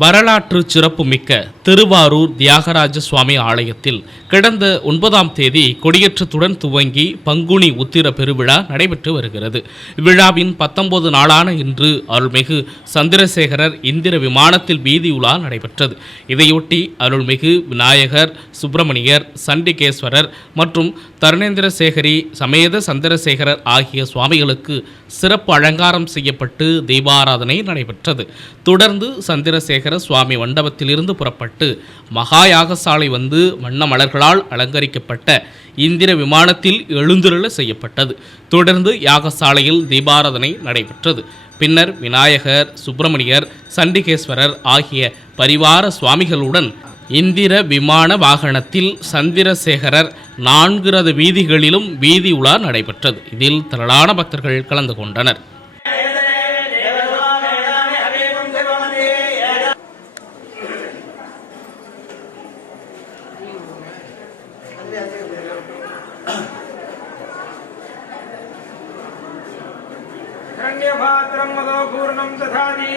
வரலாற்று சிறப்புமிக்க திருவாரூர் தியாகராஜ சுவாமி ஆலயத்தில் கடந்த 9ஆம் தேதி கொடியேற்றத்துடன் துவங்கி பங்குனி உத்திர பெருவிழா நடைபெற்று வருகிறது. விழாவின் 19 நாளான இன்று அருள்மிகு சந்திரசேகரர் இந்திர விமானத்தில் வீதி உலா நடைபெற்றது. இதையொட்டி அருள்மிகு விநாயகர், சுப்பிரமணியர், சண்டிகேஸ்வரர் மற்றும் தருணேந்திரசேகரி சமேத சந்திரசேகரர் ஆகிய சுவாமிகளுக்கு சிறப்பு அலங்காரம் செய்யப்பட்டு தீபாராதனை நடைபெற்றது. தொடர்ந்து சந்திரசேகர சுவாமி மண்டபத்திலிருந்து புறப்பட்டு மகா யாகசாலை வந்து வண்ண மலர்களால் அலங்கரிக்கப்பட்ட இந்திர விமானத்தில் எழுந்தருள செய்யப்பட்டது. தொடர்ந்து யாகசாலையில் தீபாராதனை நடைபெற்றது. பின்னர் விநாயகர், சுப்பிரமணியர், சண்டிகேஸ்வரர் ஆகிய பரிவார சுவாமிகளுடன் இந்திர விமான வாகனத்தில் சந்திரசேகரர் 4 ரத வீதிகளிலும் வீதி உலா நடைபெற்றது. இதில் திரளான பக்தர்கள் கலந்து கொண்டனர். ण्यपात्रं मदो पूर्णं दधाति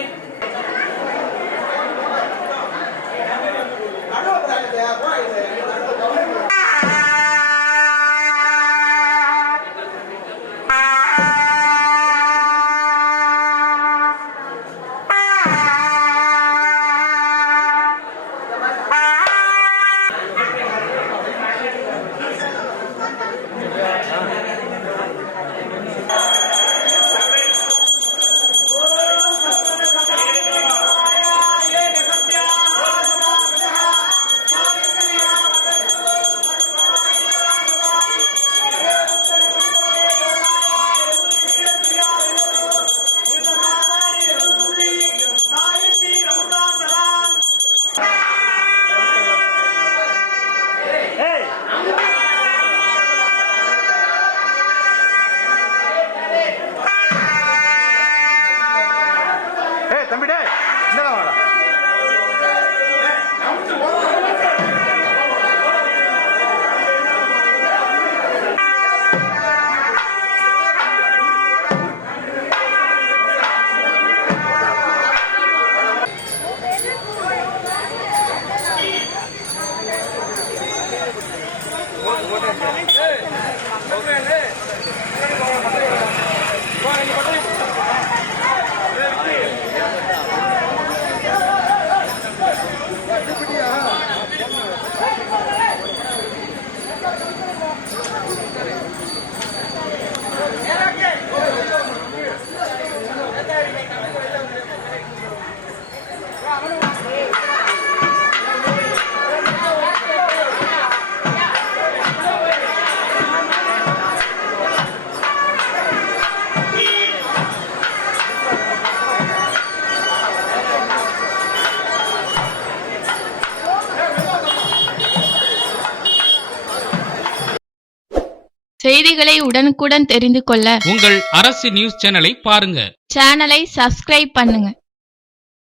தம்பிடே என்னடா வாடா செய்திகளை உடனுக்குடன் தெரிந்து கொள்ள உங்கள் அரசு நியூஸ் சேனலை பாருங்க. சேனலை சப்ஸ்கிரைப் பண்ணுங்க.